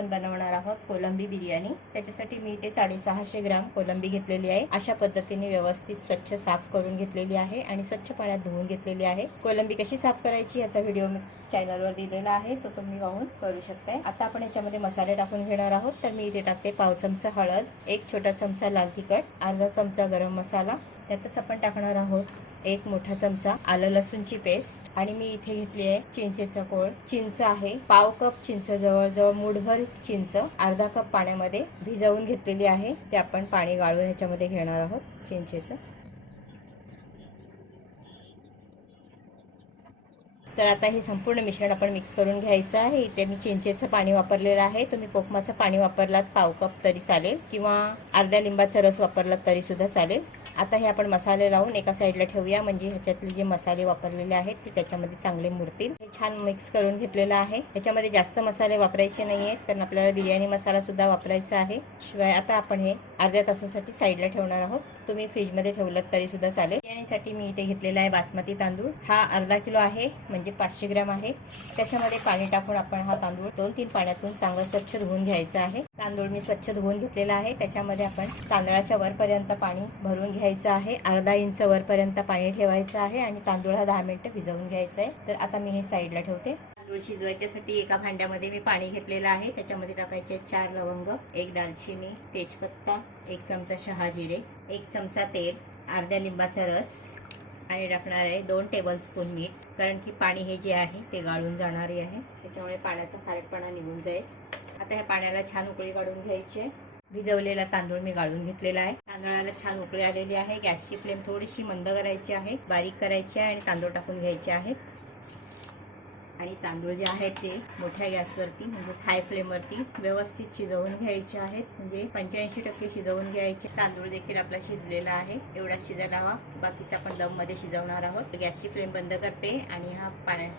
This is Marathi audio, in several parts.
आपण बनवणार आहोत कोलंबी बिर्याणी। त्याच्यासाठी मी इथे 650 ग्राम कोलंबी घेतलेली आहे। अशा पद्धतीने व्यवस्थित स्वच्छ साफ करून घेतलेली आहे आणि स्वच्छ पाण्यात धुवून घेतलेली आहे। कोलंबी कशी साफ करायची याचा व्हिडिओ मी चॅनलवर दिलेला आहे, तो तुम्ही पाहून करू शकता। आता आपण याच्यामध्ये मसाले टाकून घेणार आहोत। तर मी इथे टाकते पाव चमचा हळद, 1 छोटा चमचा लाल तिखट, अर्धा चमचा गरम मसाला, त्यातच आपण टाकणार आहोत 1 मोठा चमचा आलं लसूणची पेस्ट आणि मी इथे घेतली आहे चिंचेचा कोळ। चिंच आहे पाव कप चिंच, जवळजवळ मूठभर चिंच अर्धा कप पाण्यामध्ये भिजवून घेतलेली आहे। ते आपण पाणी गाळून ह्याच्यामध्ये घेणार आहोत चिंचेचं। तर आता हे संपूर्ण मिश्रण आपण मिक्स करून घ्यायचं आहे। इथे मी चिंचेचं पाणी वापरलेलं आहे, तुम्ही कोकमाचं पाणी वापरलात पाव कप तरी चालेल किंवा अर्ध्या लिंबाचा रस वापरलात तरी सुद्धा चालेल। आता हे आपण मसाले लावून एका साईडला ठेवूया, म्हणजे ह्याच्यातले जे मसाले वापरलेले आहेत ते त्याच्यामध्ये चांगले मुरतील। हे छान मिक्स करून घेतलेलं आहे। त्याच्यामध्ये जास्त मसाले वापरायचे नाहीयेत, कारण आपल्याला बिर्याणी मसाला सुद्धा वापरायचा आहे। शिवाय आता आपण हे अर्ध्या तासासाठी साईडला ठेवणार आहोत, तुम्ही फ्रीजमध्ये ठेवलात तरी सुद्धा चालेल। बिर्याणीसाठी मी इथे घेतलेला आहे बासमती तांदूळ, हा अर्धा किलो आहे, म्हणजे 500 ग्राम आहे। त्याच्यामध्ये पाणी टाकून आपण हा तांदूळ 2-3 पाण्यातून चांगलं स्वच्छ धुवून घ्यायचा आहे। तांदूळ मी स्वच्छ धुवून घेतलेला आहे। त्याच्यामध्ये आपण तांदळाच्या वरपर्यंत पाणी भरून घ्यायचं आहे, अर्धा इंच वरपर्यंत पाणी ठेवायचं आहे आणि तांदूळ हा 10 मिनिटं भिजवून घ्यायचा आहे। तर आता मी हे साईडला ठेवते। तांदूळ शिजवायच्यासाठी एका भांड्यामध्ये मी पाणी घेतलेलं आहे, त्याच्यामध्ये टाकायचे 4 लवंग, 1 दालचिनी, तेजपत्ता, 1 चमचा शहाजिरे, 1 चमचा तेल, अर्ध्या लिंबाचा रस आणि टाकणार आहे 2 टेबलस्पून मीठ, कारण की पाणी हे जे आहे ते गाळून जाणारे आहे, त्याच्यामुळे पाण्याचा खारटपणा निघून जाईल। आता ह्या पाण्याला छान उकळी काढून घ्यायची आहे। भिजवलेला तांदूळ मी गाळून घेतलेला आहे। तांदळाला छान उकळी आलेली आहे। गॅसची फ्लेम थोडीशी मंद करायची आहे, बारीक करायची आहे आणि तांदूळ टाकून घ्यायचे आहेत। आणि तांदूळ जे आहेत ते मोठ्या गॅसवरती म्हणजेच हाय फ्लेमवरती व्यवस्थित शिजवून घ्यायचे आहेत, म्हणजे 85% शिजवून घ्यायचे। तांदूळ देखील आपला शिजलेला आहे, एवढा शिजायला हवा, बाकीचा आपण दममध्ये शिजवणार आहोत। गॅसची फ्लेम बंद करते आणि हा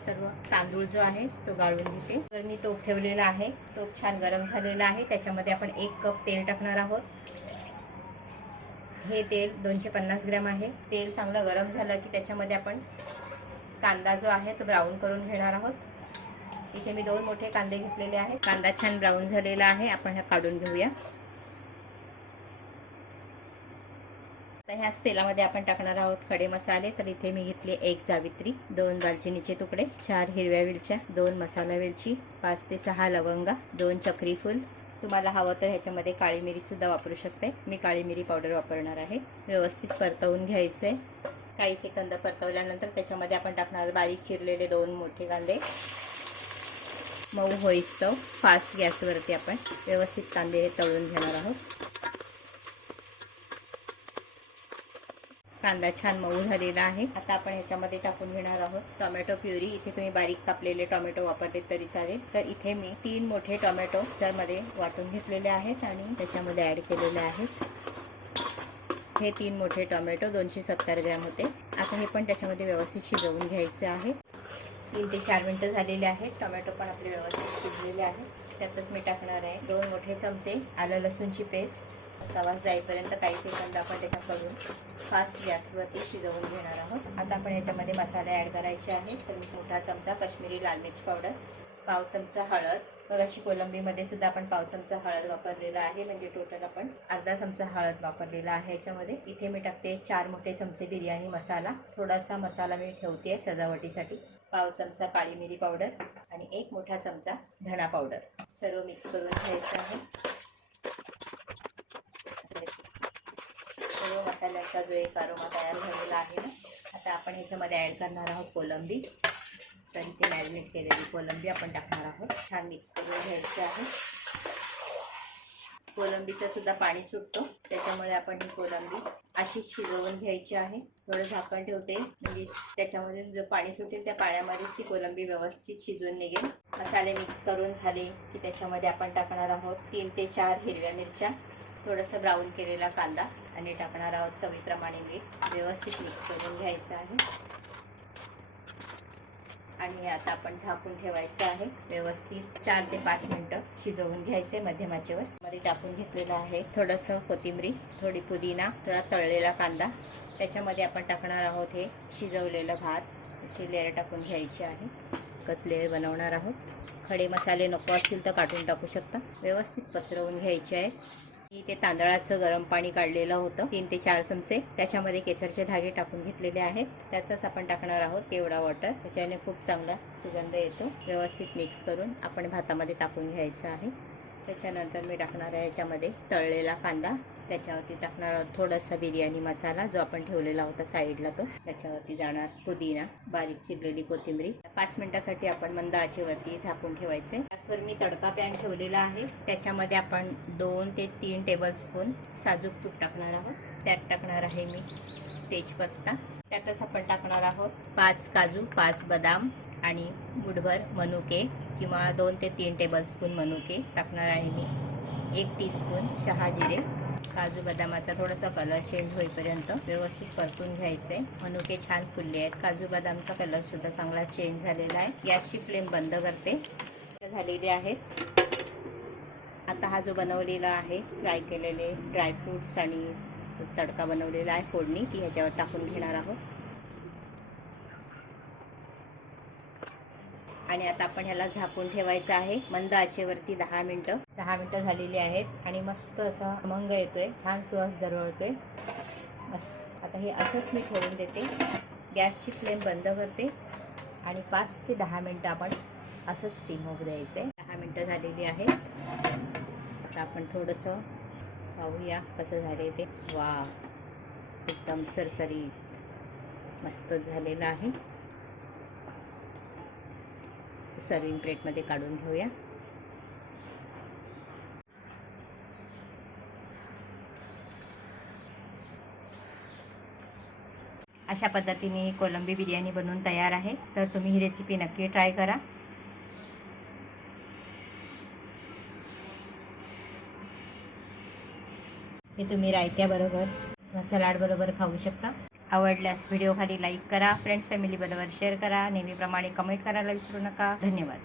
सर्व तांदूळ जो आहे तो गाळून घेते। तर मी टोप ठेवलेला आहे, टोप छान गरम झालेला आहे। त्याच्यामध्ये आपण 1 कप तेल टाकणार आहोत। हे तेल 250 ग्रॅम आहे। तेल चांगलं गरम झालं की त्याच्यामध्ये आपण कांदा जो आहे तो ब्राऊन करून घेणार आहोत। इथे मी 2 मोठे कांदे घेतलेले आहेत। कांदा छान ब्राऊन झालेला आहे, आपण हा काढून घेऊया। तर ह्याच तेलामध्ये आपण टाकणार आहोत खडे मसाले। तर इथे मी घेतले 1 जावित्री, 2 दालचिनीचे तुकडे, 4 हिरव्या मिरच्या, 2 मसाला वेलची, 5 ते 6 लवंगा, 2 चक्री फूल। तुम्हाला हवं तर ह्याच्यामध्ये काळी मिरी सुद्धा वापरू शकते, मी काळी मिरी पावडर वापरणार आहे। व्यवस्थित परतवून घ्यायचंय। काही सेकंद परतवल्यानंतर त्याच्यामध्ये आपण टाकणार बारीक चिरलेले 2 मोठे कांदे। मऊ होईस्तोवर फास्ट गॅसवरती आपण व्यवस्थित कांदे तळून घेणार आहोत। कांदा छान मऊ झालेला आहे। आता आपण ह्याच्यामध्ये टाकून घेणार आहोत टोमॅटो प्युरी। इथे तुम्ही बारीक कापलेले टोमॅटो वापरले तरी चालेल। तर इथे मी 3 मोठे टोमॅटो मिक्सरमध्ये वाटून घेतलेले आहेत आणि त्याच्यामध्ये ऍड केलेले आहेत। हे 3 मोठे टोमॅटो 270 ग्रॅम होते। आता हे पण त्याच्यामध्ये व्यवस्थित शिजवून घ्यायचे आहे। 3 ते 4 मिनिटं झालेले आहेत। टोमॅटो पण आपले व्यवस्थित शिजलेले आहेत। त्यातच मी टाकणार आहे 2 मोठे चमचे आलं लसूणची पेस्ट। सवास जाईपर्यंत काही सेकंद आपण त्याच्याकडून फास्ट गॅसवरती शिजवून घेणार आहोत। आता आपण याच्यामध्ये मसाले ऍड करायचे आहेत। तर मी मोठा चमचा काश्मीरी लाल मिर्च पावडर, पाव चमचा हळद, अशी कोलंबीमध्ये सुद्धा आपण पाव चमचा हळद वापरलेला आहे, म्हणजे टोटल आपण अर्धा चमचा हळद वापरलेला आहे याच्यामध्ये। इथे मी टाकते 4 मोठे चमचे बिर्याणी मसाला, थोडासा मसाला मी ठेवते सजावटीसाठी, पाव चमचा काळी मिरी पावडर आणि 1 मोठा चमचा धणा पावडर। सर्व मिक्स करून घ्यायचं आहे। सर्व मसाल्यांचा जो एक अरोमा तयार झालेला आहे ना, आता आपण ह्याच्यामध्ये ऍड करणार आहोत कोलंबी। तर इथे मॅरिनेट केलेली कोलंबी आपण टाकणार आहोत। छान मिक्स करून घ्यायचे आहे। कोलंबीचं सुद्धा पाणी सुटतो, त्याच्यामुळे आपण ही कोलंबी अशीच शिजवून घ्यायची आहे। थोडं झाकण ठेवते, म्हणजे त्याच्यामध्ये जो पाणी सुटेल त्या पाण्यामध्येच ती कोलंबी व्यवस्थित शिजून निघेल। मसाले मिक्स करून झाले की त्याच्यामध्ये आपण टाकणार आहोत 3 ते 4 हिरव्या मिरच्या, थोडंसं ब्राऊन केलेला कांदा आणि टाकणार आहोत चवीप्रमाणे मीठ। व्यवस्थित मिक्स करून घ्यायचं आहे आणि आता आपण झाकून ठेवायचं आहे। व्यवस्थित 4 ते 5 मिनिटं शिजवून घ्यायचे मध्यम आचेवर। मध्ये टाकून घेतलेलं आहे थोडंसं कोथिंबीर, थोडी पुदिना, थोडा तळलेला कांदा। त्याच्यामध्ये आपण टाकणार आहोत हे शिजवलेलं भात, त्याची लेयर टाकून घ्यायची आहे। एकच लेअर बनवणार आहोत. खडे मसाले नको असतील तर काढून टाकू शकता. व्यवस्थित पसरवून घ्यायचे आहे. मी ते तांदळाचं गरम पाणी काढलेलं होतं 3 ते 4 चमचे, त्याच्यामध्ये केसरचे धागे टाकून घेतलेले आहेत. त्यातच आपण टाकणार आहोत केवडा वॉटर. त्याच्याने खूप चांगला सुगंध येतो. व्यवस्थित मिक्स करून आपण भातामध्ये टाकून घ्यायचं आहे. त्याच्यानंतर मी टाकणार आहे याच्यामध्ये तळलेला कांदा. त्याच्यावरती टाकणार आहोत थोडासा बिर्याणी मसाला जो आपण ठेवलेला होता साईडला तो. त्याच्यावरती जाणार पुदिना, बारीक चिरलेली कोथिंबीर. 5 मिनिटासाठी आपण मंद आचेवरती झाकून ठेवायचे. गॅसवर मी तडका पॅन ठेवलेला आहे. त्याच्यामध्ये आपण 2 ते 3 टेबलस्पून साजूक तूप टाकणार आहोत. त्यात टाकणार आहे मी तेजपत्ता. त्यातच आपण टाकणार आहोत 5 काजू, 5 बदाम आणि मुठभर मनुके किंवा 2 ते 3 टेबलस्पून मनुके टाकणार आहे मी. 1 टीस्पून शहा जिरे. काजू बदामाचा थोडासा कलर चेंज होईपर्यंत व्यवस्थित परतून घ्यायचे. मनुके छान फुलले आहेत. काजू बदामचा कलर सुद्धा चांगला चेंज झालेला आहे. गॅसची फ्लेम बंद करते. झालेले आहेत. आता हा जो बनवलेला आहे फ्राय केलेले ड्रायफ्रूट्स आणि तडका बनवलेला आहे फोडणी ती ह्याच्यावर टाकून घेणार आहोत. आणि आता आपण ह्याला झाकून ठेवायचं आहे मंद आचेवरती 10 मिनिटं. 10 मिनिटं झालेली आहेत आणि मस्त असा खमंग येतोय, छान सुवास दरवळतोय. मस्त. आता हे असंच मी ठेवून देते. गॅसची फ्लेम बंद करते आणि 5 ते 10 मिनिटं आपण असंच स्टीम होऊ द्यायचं. 10 मिनिटं झालेली आहेत. आता आपण थोडंसं पाहूया कसं झाले ते. वा, एकदम सरसरीत मस्त झालेलं आहे. सर्विंग प्लेटमध्ये काढून घेऊया. अशा पद्धतीने कोलंबी बिर्याणी बनवून तयार आहे. तर तुम्ही ही रेसिपी नक्की ट्राय करा. हे तुम्ही रायत्याबरोबर, सलाडबरोबर खाऊ शकता. आवडल्यास व्हिडिओ खाली लाईक करा. फ्रेंड्स फॅमिली बरोबर शेअर करा. नेहमीप्रमाणे कमेंट करायला विसरू नका. धन्यवाद.